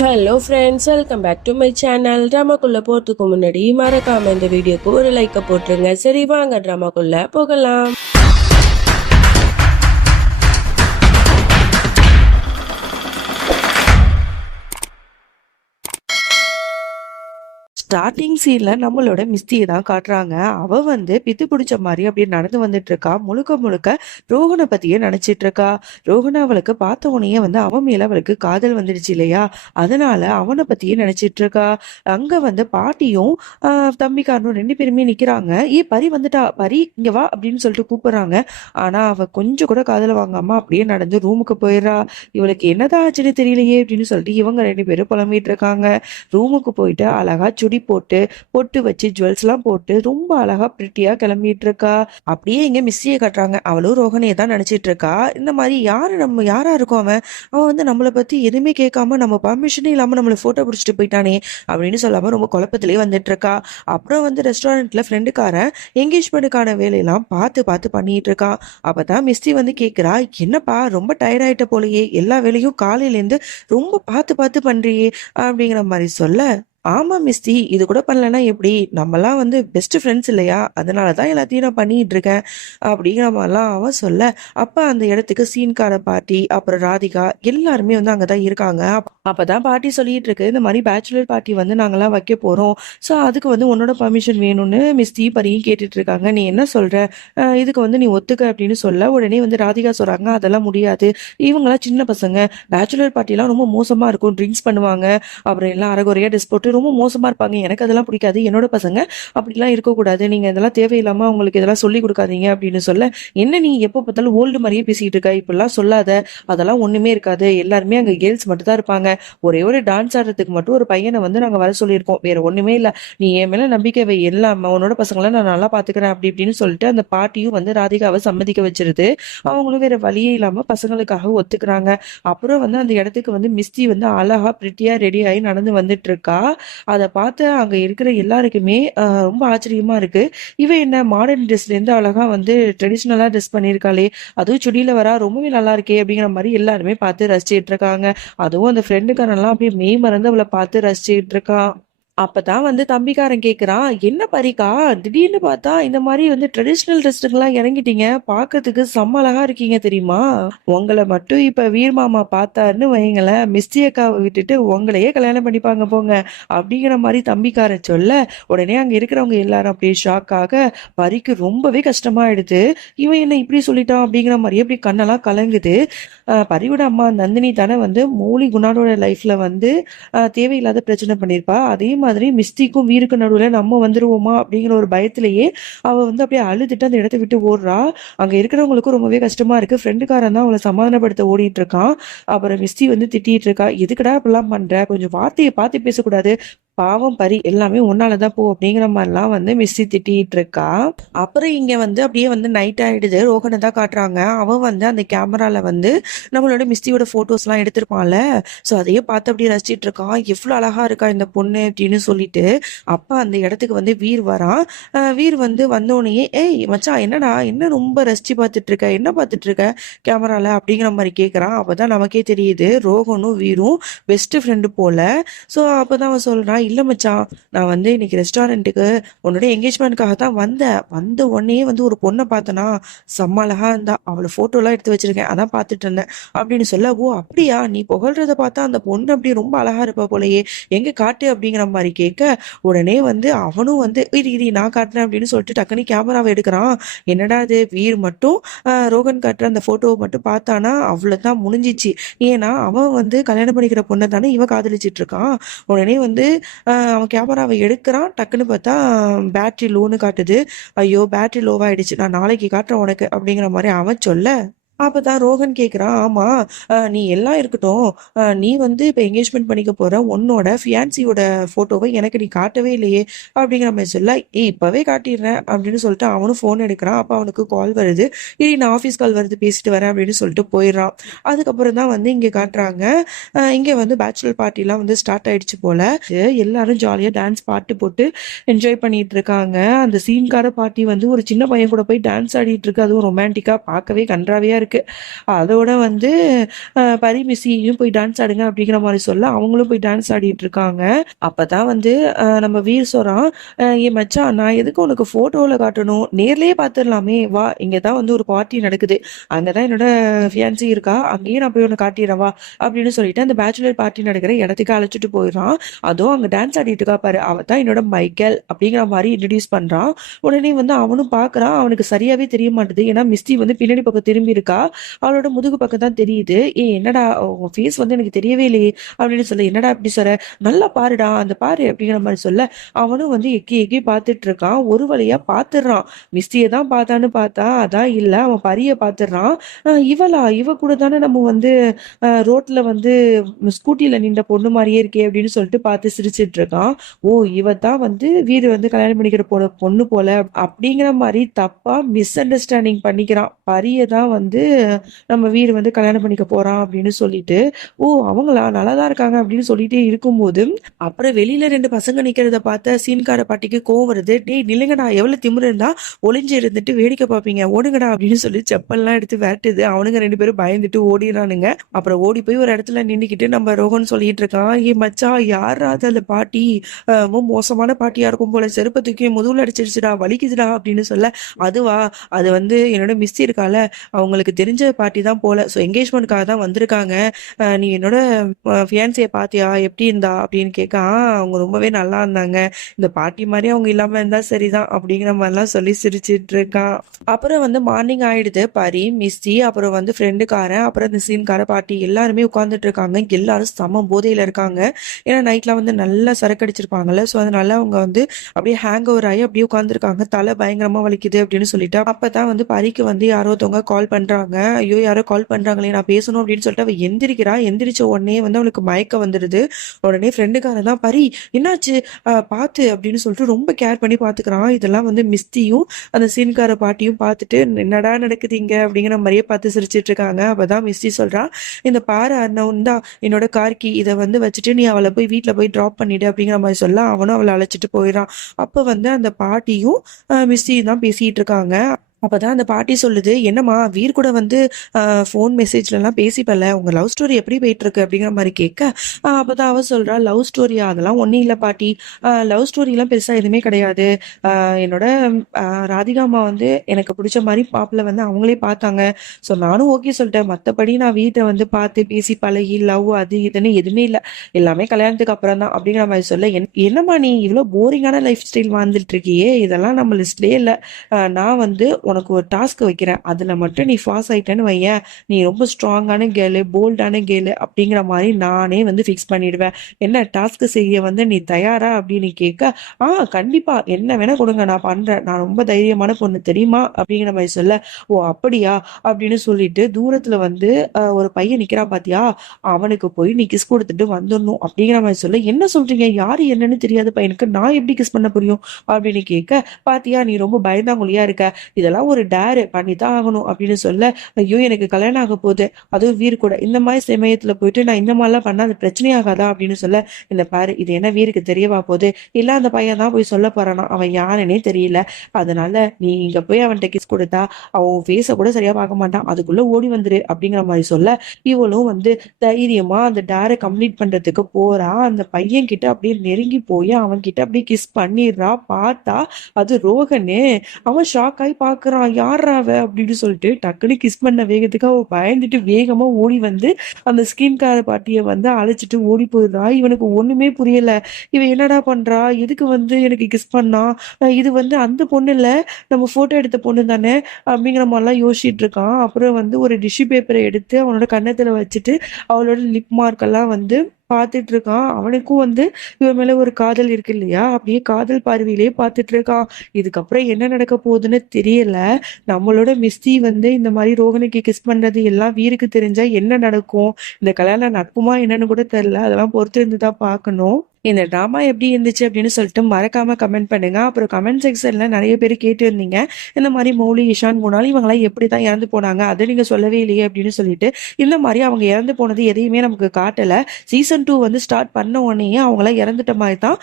Hello friends, welcome back to my channel. ட்ராமாக்குள்ள போறதுக்கு முன்னாடி மறக்காம இந்த வீடியோக்கு ஒரு லைக்கை போட்டுருங்க. சரி வாங்க ட்ராமாக்குள்ள போகலாம். ஸ்டார்டிங் சீன்ல நம்மளோட மிஸ்தியை தான் காட்டுறாங்க. அவ பித்து பிடிச்ச மாதிரி அப்படியே நடந்து வந்துட்டு இருக்கா. முழுக்க முழுக்க ரோஹனை பத்தியே நினைச்சிட்டு இருக்கா. ரோஹனை அவளுக்கு பார்த்த உடனே அவன் மேல அவளுக்கு காதல் வந்துடுச்சு இல்லையா, அதனால அவனை பத்தியே நினைச்சிட்டு இருக்கா. அங்க பாட்டியும் தம்பிக்காரனும் ரெண்டு பேருமே நிக்கிறாங்க. பரி வந்துட்டா, பரி இங்க வா அப்படின்னு சொல்லிட்டு கூப்பிடுறாங்க. ஆனா அவ கொஞ்சம் கூட காதல வாங்காம அப்படியே நடந்து ரூமுக்கு போயிடுறா. இவளுக்கு என்னதான் ஆச்சுன்னு தெரியலையே அப்படின்னு சொல்லிட்டு இவங்க ரெண்டு பேரும் புலம்பிட்டு இருக்காங்க. ரூமுக்கு போயிட்டு அழகா சுடி போட்டு பொட்டு வச்சு ஜுவல்ஸ் எல்லாம் போட்டு ரொம்ப அழகா பிரிட்டியா கிளம்பிட்டு இருக்கா. அப்படியே இங்க மிஸ்ஸியை கட்டுறாங்க. அவளும் ரோஹனையை தான் நினைச்சிட்டு இருக்கா. இந்த மாதிரி யாரா இருக்கும் அவன் அவன் நம்மளை பத்தி எதுவுமே கேட்காம நம்ம பர்மிஷனே இல்லாம நம்மளை போட்டோ பிடிச்சிட்டு போயிட்டானே அப்படின்னு சொல்லாம ரொம்ப குழப்பத்திலேயே வந்துட்டு இருக்கா. அப்புறம் ரெஸ்டாரண்ட்ல ஃப்ரெண்டுக்காரன் என்கேஜ்மெண்ட்டுக்கான வேலையெல்லாம் பார்த்து பார்த்து பண்ணிட்டு இருக்கான். அப்பதான் மிஸ்டி கேக்குறா, என்னப்பா ரொம்ப டயர்ட் ஆயிட்ட போலயே, எல்லா வேலையும் காலையில இருந்து ரொம்ப பார்த்து பார்த்து பண்றியே அப்படிங்கிற மாதிரி சொல்ல, ஆமா மிஸ்டி, இது கூட பண்ணலன்னா எப்படி, நம்மலாம் பெஸ்ட் ஃப்ரெண்ட்ஸ் இல்லையா, அதனாலதான் எல்லாத்தையும் நான் பண்ணிட்டு இருக்கேன் அப்படிங்கிற மாதிரிலாம் அவன் சொல்ல, அப்ப அந்த இடத்துக்கு சீன்கார பாட்டி அப்புறம் ராதிகா எல்லாருமே அங்கதான் இருக்காங்க. அப்பதான் பாட்டி சொல்லிட்டு இருக்கு, இந்த மாதிரி பேச்சுலர் பார்ட்டி நாங்கெல்லாம் வைக்க போறோம். ஸோ அதுக்கு உன்னோட பர்மிஷன் வேணும்னு மிஸ்டி பரியும் கேட்டுட்டு இருக்காங்க. நீ என்ன சொல்ற, இதுக்கு நீ ஒத்துக்க அப்படின்னு சொல்ல, உடனே ராதிகா சொல்றாங்க, அதெல்லாம் முடியாது, இவங்கெல்லாம் சின்ன பசங்க, பேச்சுலர் பார்ட்டிலாம் ரொம்ப மோசமா இருக்கும், ட்ரிங்க்ஸ் பண்ணுவாங்க, அப்புறம் எல்லாம் அரைகுறையா ட்ரெஸ் போட்டு ரொம்ப மோசமா இருப்பாங்க, எனக்கு அதெல்லாம் பிடிக்காது, என்னோட பசங்க அப்படிலாம் இருக்கக்கூடாது, நீங்க இதெல்லாம் தேவையில்லாம அவங்களுக்கு இதெல்லாம் சொல்லி கொடுக்காதீங்க அப்படின்னு சொல்ல, என்ன நீ எப்போ பார்த்தாலும் ஓல்டு மாதிரியே பேசிட்டு இருக்க, இப்படிலாம் சொல்லாத, அதெல்லாம் ஒண்ணுமே இருக்காது, எல்லாருமே அங்க கேர்ள்ஸ் மட்டும் தான் இருப்பாங்க, ஒரே ஒரு டான்ஸ் ஆடுறதுக்கு மட்டும் ஒரு பையனை நாங்க வர சொல்லியிருக்கோம், வேற ஒண்ணுமே இல்ல, நீ என் மேல நம்பிக்கை வை, எல்லாம் உன்னோட பசங்களை நான் நல்லா பாத்துக்கிறேன் அப்படி இப்படின்னு சொல்லிட்டு அந்த பாட்டியும் ராதிகாவை சம்மதிக்க வச்சிருது. அவங்களும் வேற வழியே இல்லாம பசங்களுக்காக ஒத்துக்கிறாங்க. அப்புறம் அந்த இடத்துக்கு மிஸ்டி அழகா பிரிட்டியா ரெடி ஆகி நடந்து வந்துட்டு இருக்கா. அதை பார்த்து அங்க இருக்கிற எல்லாருக்குமே ரொம்ப ஆச்சரியமா இருக்கு. இவ என்ன மாடர்ன் ட்ரெஸ்ல இருந்து அழகா ட்ரெடிஷ்னலா ட்ரெஸ் பண்ணியிருக்காளே, அதுவும் சுடியில வரா, ரொம்பவே நல்லா இருக்கே அப்படிங்கிற மாதிரி எல்லாருமே பார்த்து ரசிச்சுட்டு இருக்காங்க. அதுவும் அந்த ஃப்ரெண்டுக்காரெல்லாம் அப்படியே மெய் மறந்து அவளை பார்த்து ரசிச்சுட்டு இருக்கான். அப்பதான் தம்பிக்காரன் கேக்குறான், என்ன பரிக்கா திடீர்னு பார்த்தா இந்த மாதிரி ட்ரெடிஷ்னல் ட்ரெஸ்ஸுங்கெல்லாம் இறங்கிட்டீங்க, பாக்கிறதுக்கு செம்ம அழகா இருக்கீங்க தெரியுமா, உங்களை மட்டும் இப்ப வீர் மாமா பார்த்தாருன்னு வைங்களேன், மிஸ்டி அக்காவை விட்டுட்டு உங்களையே கல்யாணம் பண்ணிப்பாங்க போங்க அப்படிங்கிற மாதிரி தம்பிக்காரன் சொல்ல, உடனே அங்க இருக்கிறவங்க எல்லாரும் அப்படியே ஷாக் ஆக பரிக்கு ரொம்பவே கஷ்டமாயிடுது. இவன் என்ன இப்படி சொல்லிட்டான் அப்படிங்கிற மாதிரி அப்படி கண்ணெல்லாம் கலங்குது. பரியோட அம்மா நந்தினி தானே மௌலி குணாலோட லைஃப்ல தேவையில்லாத பிரச்சனை பண்ணியிருப்பா, அதே மாதிரி மிஸ்டிக்கும் வீருக்கு நடுவில் நம்ம வந்துருவோமா அப்படிங்கிற ஒரு பயத்திலேயே அவ அப்படியே அழுதுட்டு அந்த இடத்த விட்டு ஓடுறா. அங்க இருக்கிறவங்களுக்கும் ரொம்பவே கஷ்டமா இருக்கு. ஃப்ரெண்டுக்காரன் தான் அவளை சமாதானப்படுத்த ஓடிட்டு இருக்கான். அப்புறம் மிஸ்டி திட்டிட்டு இருக்கா, எதுக்கடா இப்படிலாம் பண்ற, கொஞ்சம் வார்த்தையை பார்த்து பேசக்கூடாது, பாவம் பரி, எல்லாமே உன்னாலதான் போ அப்படிங்கிற மாதிரிலாம் மிஸ்ஸி திட்டிட்டு இருக்கா. அப்புறம் இங்க அப்படியே நைட் ஆயிடுது. ரோஹனை தான் காட்டுறாங்க. அவன் அந்த கேமரால நம்மளோட மிஸ்டியோட போட்டோஸ் எல்லாம் எடுத்திருப்பான்ல, சோ அதையே பார்த்து அப்படியே ரசிச்சிட்டு இருக்கான். எவ்வளவு அழகா இருக்கா இந்த பொண்ணு அப்படின்னு சொல்லிட்டு. அப்ப அந்த இடத்துக்கு வீர் வரான். வீர் வந்தோடனே, ஏய் மச்சான், என்னடா என்ன ரொம்ப ரசிச்சு பார்த்துட்டு இருக்க, என்ன பார்த்துட்டு இருக்க கேமரால அப்படிங்கிற மாதிரி கேட்கறான். அப்பதான் நமக்கே தெரியுது ரோஹனும் வீரும் பெஸ்ட் ஃப்ரெண்டு போல. சோ அப்பதான் அவன் சொல்றான், இல்ல மச்சான், நான் இன்னைக்கு ரெஸ்டாரண்ட்டுக்கு உன்னோட என்கேஜ்மெண்ட்காக தான் வந்த உடனே ஒரு பொண்ணை பார்த்தனா, செம்ம அழகா இருந்தா, அவளை போட்டோ எல்லாம் எடுத்து வச்சிருக்கேன், அதான் பார்த்துட்டு இருந்தேன் அப்படின்னு சொல்ல, ஓ அப்படியா, நீ புகழ்றத பார்த்தா அந்த பொண்ணு அப்படி ரொம்ப அழகா இருப்பா போலயே, எங்க காட்டு அப்படிங்கிற மாதிரி கேட்க, உடனே அவனும் இரு நான் காட்டுறேன் அப்படின்னு சொல்லிட்டு டக்குனு கேமராவை எடுக்கிறான். என்னடா இது, வீர் மட்டும் ரோகன் காட்டுற அந்த போட்டோவை மட்டும் பார்த்தானா அவ்வளவுதான் முடிஞ்சிச்சு. ஏன்னா அவன் கல்யாணம் பண்ணிக்கிற பொண்ணை தானே இவன் காதலிச்சிட்டு இருக்கான். உடனே அவன் கேமராவை எடுக்கிறான். டக்குன்னு பார்த்தா பேட்டரி லோன்னு காட்டுது. ஐயோ பேட்டரி லோவாயிடுச்சு, நான் நாளைக்கு காட்டுறேன் உனக்கு அப்படிங்கிற மாதிரி அவன் சொல்ல, அப்பதான் ரோஹன் கேக்குறான், ஆமா நீ எல்லாம் இருக்கட்டும், நீ இப்ப என்கேஜ்மெண்ட் பண்ணிக்க போற உன்னோட ஃபியான்சியோட போட்டோவை எனக்கு நீ காட்டவே இல்லையே அப்படிங்கிற மாதிரி சொல்ல, இப்பவே காட்டிடுறேன் அப்படின்னு சொல்லிட்டு அவனும் போன் எடுக்கிறான். அப்ப அவனுக்கு கால் வருது. நான் ஆஃபீஸ் கால் வருது, பேசிட்டு வரேன் அப்படின்னு சொல்லிட்டு போயிடுறான். அதுக்கப்புறம் தான் இங்க காட்டுறாங்க. இங்க பேச்சுலர் பார்ட்டி எல்லாம் ஸ்டார்ட் ஆயிடுச்சு போல. எல்லாரும் ஜாலியா டான்ஸ் பாட்டு போட்டு என்ஜாய் பண்ணிட்டு இருக்காங்க. அந்த சீன்கார பார்ட்டி ஒரு சின்ன பையன் கூட போய் டான்ஸ் ஆடிட்டு இருக்கு. அதுவும் ரொமான்டிக்கா பார்க்கவே கன்றாவியா இருக்கு. இருக்கு. அதோட வந்து பரி மிஸ்ஸியும் போய் டான்ஸ் ஆடுங்க அப்படிங்கிற மாதிரி சொல்ல அவங்களும் போய் டான்ஸ் ஆடிட்டு இருக்காங்க. அப்பதான் வந்து நம்ம வீர் சொல்றான், ஏ மச்சான் நான் எதுக்கு உனக்கு போட்டோல காட்டணும், நேர்லயே பார்த்துடலாமே, வா இங்க தான் வந்து ஒரு பார்ட்டி நடக்குது, அங்கதான் என்னோட ஃபியான்சி இருக்கா, அங்கேயே நான் போய் உனக்கு காட்டிடுறேன் வா அப்படின்னு சொல்லிட்டு அந்த பேச்சுலர் பார்ட்டி நடக்கிற இடத்துக்கு அழைச்சிட்டு போயிடுறான். அதுவும் அங்க டான்ஸ் ஆடிட்டு இருக்கா பாரு, அவ தான் என்னோட மைக்கேல் அப்படிங்கிற மாதிரி இன்ட்ரடியூஸ் பண்றான். உடனே வந்து அவனும் பாக்குறான், அவனுக்கு சரியாவே தெரிய மாட்டுது, ஏன்னா மிஸ்டி வந்து பின்னாடி பக்கம் திரும்பி இருக்கா, அவளோட முதுகு பக்கம் தான் தெரியுது. என்னடா உன் ஃபேஸ் வந்து எனக்கு தெரியவே இல்லையே அப்படின்னு சொல்ல, என்னடா அப்படி சொல்ற, நல்லா பாருடா அந்த பாரு அப்படிங்கிற மாதிரி சொல்ல அவனும் வந்து எக்கி எக்கி பார்த்துட்டு இருக்கான். ஒரு வழியா பார்த்துடுறான். மிஸ்டியை தான் பார்த்தான்னு பார்த்தா அதான் இல்ல, அவன் பரிய பார்த்துடுறான். இவ கூட தானே நம்ம வந்து ரோட்ல வந்து ஸ்கூட்டில நின்ற பொண்ணு மாதிரியே இருக்கே அப்படின்னு சொல்லிட்டு பார்த்து சிரிச்சிட்டு இருக்கான். ஓ இவ தான் வந்து வீடு வந்து கல்யாணம் பண்ணிக்கிற பொண்ணு போல அப்படிங்கிற மாதிரி தப்பா மிஸ் அண்டர்ஸ்டாண்டிங் பண்ணிக்கிறான். பரிய தான் வந்து நம்ம வீடு வந்து கல்யாணம் பண்ணிக்க போறான் அப்படின்னு சொல்லிட்டு, ஓ அவங்களா நல்லாதான் இருக்காங்க அப்படின்னு சொல்லிட்டே இருக்கும்போது அப்புறம் வெளியில 2 பசங்க நிக்கிறத பார்த்த சீன்கார பாட்டிக்கு கோவம் வருது. டேய் நில்லுங்கடா, எவ்வளவு திமிரு இருந்தா ஒளிஞ்சு இருந்துட்டு வேடிக்கை பார்ப்பீங்க, ஓடுங்கடா அப்படின்னு சொல்லி செப்பல்லாம் எடுத்து விரட்டுது. அவனுங்க 2 பேரும் பயந்துட்டு ஓடிடுறானுங்க. அப்புறம் ஓடி போய் ஒரு இடத்துல நின்னுக்கிட்டு நம்ம ரோகன் சொல்லிட்டு இருக்கான், ஏ மச்சான் யாரா அது அந்த பாட்டி, ரொம்ப மோசமான பாட்டியா இருக்கும் போல, செருப்பை தூக்கி முதுகுல அடிச்சிருச்சுடா, வலிக்குதுடா அப்படின்னு சொல்ல, அதுவா அது வந்து என்னோட மிஸ் இருக்கால, அவங்களுக்கு தெரிஞ்ச பாட்டி தான் போல, ஸோ என்கேஜ்மெண்ட்காக தான் வந்திருக்காங்க, நீ என்னோட ஃபியான்சியை பாத்தியா எப்படி இருந்தா அப்படின்னு கேட்க, அவங்க ரொம்பவே நல்லா இருந்தாங்க, இந்த பாட்டி மாதிரி அவங்க இல்லாம இருந்தா சரிதான் அப்படிங்கிற மாதிரிலாம் சொல்லி சிரிச்சிட்டு இருக்கான். அப்புறம் வந்து மார்னிங் ஆயிடுது. பரி மிஸ்டி அப்புறம் வந்து ஃப்ரெண்டுக்காரன் அப்புறம் இந்த சீன்கார பாட்டி எல்லாருமே உட்காந்துட்டு இருக்காங்க. எல்லாரும் செம போதையில இருக்காங்க. ஏன்னா நைட்ல வந்து நல்லா சரக்கு அடிச்சிருப்பாங்கல்ல, ஸோ அதனால அவங்க வந்து அப்படியே ஹேங் ஓவர் ஆகி அப்படியே உட்காந்துருக்காங்க. தலை பயங்கரமா வலிக்குது அப்படின்னு சொல்லிட்டு அப்பதான் வந்து பரிக்கு வந்து யாரோ ஒருத்தவங்க கால் பண்றாங்க. ஐயோ யாரோ கால் பண்றாங்களே, நான் பேசணும் அப்படின்னு சொல்லிட்டு அவ எந்திரிக்கிறா. எந்திரிச்ச உடனே வந்து அவளுக்கு மயக்கம் வந்துடுது. உடனே ஃப்ரெண்டுக்காரன் தான், பரி என்னாச்சு பார்த்து அப்படின்னு சொல்லிட்டு ரொம்ப கேர் பண்ணி பாத்துக்கிறான். இதெல்லாம் வந்து மிஸ்டியும் அந்த சீன்கார பாட்டியும் பார்த்துட்டு என்னடா நடக்குது இங்க அப்படிங்கிற மாதிரியே பார்த்து சிரிச்சிட்டு இருக்காங்க. அப்பதான் மிஸ்டி சொல்றான், இந்த பாரு அண்ணன் தான் என்னோட கார்கி, இதை வந்து வச்சுட்டு நீ அவளை போய் வீட்டுல போய் டிராப் பண்ணிடு அப்படிங்கிற மாதிரி சொல்ல அவனும் அவளை அழைச்சிட்டு போயிடறான். அப்ப வந்து அந்த பாட்டியும் மிஸ்டியும் தான் பேசிட்டு இருக்காங்க. அப்பதான் அந்த பாட்டி சொல்லுது, என்னம்மா வீர் கூட வந்து ஃபோன் மெசேஜ்லலாம் பேசிப்பல, உங்க லவ் ஸ்டோரி எப்படி போயிட்டு இருக்கு அப்படிங்கிற மாதிரி கேட்க, அப்பதான் அவ சொல்றா, லவ் ஸ்டோரியா அதெல்லாம் ஒன்றும் இல்லை பாட்டி, லவ் ஸ்டோரிலாம் பெருசா எதுவுமே கிடையாது, என்னோட ராதிகா அம்மா வந்து எனக்கு பிடிச்ச மாதிரி மாப்பிள்ள வந்து அவங்களே பார்த்தாங்க, ஸோ நானும் ஓகே சொல்லிட்டேன், மற்றபடி நான் வீட்டை வந்து பார்த்து பேசி பழகி லவ் அது இதுன்னு எதுவுமே இல்லை, எல்லாமே கல்யாணத்துக்கு அப்புறம் தான் அப்படிங்கிற மாதிரி சொல்ல, என்னம்மா நீ இவ்வளோ போரிங்கான லைஃப் ஸ்டைல் வாழ்ந்துட்டு இருக்கியே, இதெல்லாம் நம்ம லிஸ்ட்லேயே இல்லை, நான் வந்து உனக்கு ஒரு டாஸ்க் வைக்கிறேன், அதுல மட்டும் நீ பாஸ் ஆயிட்டேன்னு வையேன், நீ ரொம்ப ஸ்ட்ராங்கான கேளு போல்டான கேளு அப்படிங்கிற மாதிரி நானே வந்து ஃபிக்ஸ் பண்ணிடுவேன், என்ன டாஸ்க் செய்ய வந்து நீ தயாரா அப்படின்னு கேட்க, கண்டிப்பா என்ன வேணா கொடுங்க நான் பண்றேன், நான் ரொம்ப தைரியமான பொண்ணு தெரியுமா அப்படிங்கிற மாதிரி சொல்ல, ஓ அப்படியா அப்படின்னு சொல்லிட்டு தூரத்துல வந்து ஒரு பையன் நிக்கிறான் பாத்தியா, அவனுக்கு போய் நீ கிஸ் கொடுத்துட்டு வந்துடணும் அப்படிங்கிற மாதிரி சொல்ல, என்ன சொல்றீங்க, யாரு என்னன்னு தெரியாத பையனுக்கு நான் எப்படி கிஸ் பண்ண புரியும் அப்படின்னு கேட்க, பாத்தியா நீ ரொம்ப பயந்தாங்குழியா இருக்க, இதெல்லாம் ஒரு டேர் பண்ணித்தான் ஆகணும் அப்படின்னு சொல்ல, ஐயோ எனக்கு கல்யாணம் ஆக போகுது, அதுவும் வீர் கூட, இந்த மாதிரி சமயத்துல போயிட்டு நான் இந்த மாதிரிலாம் பண்ணா அது பிரச்சனையாகாதா அப்படின்னு சொல்ல, இந்த பாரு இது என்ன வீருக்கு தெரியவா போகுது, இல்ல அந்த பையன் தான் போய் சொல்ல போறானா, அவன் யாருன்னே தெரியல, அதனால நீ இங்க போய் அவன்கிட்ட கிஸ் கொடுத்தா அவன் ஃபேஸ கூட சரியா பார்க்க மாட்டான், அதுக்குள்ள ஓடி வந்துரு அப்படிங்கிற மாதிரி சொல்ல, இவளும் வந்து தைரியமா அந்த டேரை கம்ப்ளீட் பண்றதுக்கு போறா. அந்த பையன் கிட்ட அப்படியே நெருங்கி போய் அவன் கிட்ட அப்படியே கிஸ் பண்ணிடுறா. பார்த்தா அது ரோகனே. அவன் ஷாக் ஆகி பாக்குறான், யாரா அவ அப்படின்னு சொல்லிட்டு டக்குனு கிஸ் பண்ண வேகத்துக்கு அவ பயந்துட்டு வேகமா ஓடி வந்து அந்த ஸ்கின்கார பாட்டிய வந்து அழைச்சிட்டு ஓடி போயிடுறா. இவனுக்கு ஒண்ணுமே புரியல, இவன் என்னடா பண்றா, எதுக்கு வந்து எனக்கு கிஸ் பண்ணா, இது வந்து அந்த பொண்ணு இல்ல, நம்ம போட்டோ எடுத்த பொண்ணு தானே அப்படிங்கிற மாதிரிலாம் யோசிச்சுட்டு இருக்கான். அப்புறம் வந்து ஒரு டிஷ்யூ பேப்பரை எடுத்து அவனோட கன்னத்துல வச்சுட்டு அவளோட லிப் மார்க் எல்லாம் வந்து பார்த்துட்டு இருக்கான். அவனுக்கும் வந்து இவன் மேல ஒரு காதல் இருக்கு இல்லையா, அப்படியே காதல் பார்வையிலேயே பார்த்துட்டு இருக்கான். இதுக்கப்புறம் என்ன நடக்க போகுதுன்னு தெரியல. நம்மளோட மிஸ்டி வந்து இந்த மாதிரி ரோகனுக்கு கிஸ் பண்றது எல்லாம் வீருக்கு தெரிஞ்சா என்ன நடக்கும், இந்த கல்யாணம் நடக்குமா என்னன்னு கூட தெரியல, அதெல்லாம் பொறுத்து இருந்து தான் பார்க்கணும். இந்த ட்ராமா எப்படி இருந்துச்சு அப்படின்னு சொல்லிட்டு மறக்காம கமெண்ட் பண்ணுங்க. அப்புறம் கமெண்ட் செக்ஷன்ல நிறைய பேர் கேட்டிருந்தீங்க. இந்த மாரி மௌலி, இஷான், குணால் இவங்கலாம் எப்படிதான் இறந்து போனாங்க? அத நீங்க சொல்லவே இல்லையே அப்படின்னு சொல்லிட்டு, இந்த மாரி அவங்க இறந்து போனது எதையுமே நமக்கு காட்டல. சீசன் 2 வந்து ஸ்டார்ட் பண்ண உடனேயே அவங்கலாம் இறந்துட்ட மாரி தான்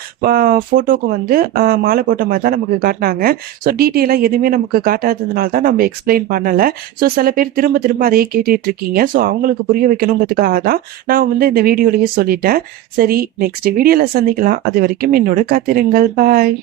ஃபோட்டோக்கு வந்து மாலை போட்ட மாரி தான் நமக்கு காட்டுனாங்க. ஸோ டீட்டெயிலா எதுவுமே நமக்கு காட்டாததுனால தான் நம்ம எக்ஸ்பிளைன் பண்ணல. ஸோ சில பேர் திரும்ப திரும்ப அதையே கேட்டுட்டு இருக்கீங்க. ஸோ அவங்களுக்கு புரிய வைக்கணுங்கிறதுக்காக தான் நான் வந்து இந்த வீடியோலயே சொல்லிட்டேன். சரி, நெக்ஸ்ட் வீடியோல சந்திக்கலாம். அது வரைக்கும் என்னோட காத்திருங்கள். பாய்.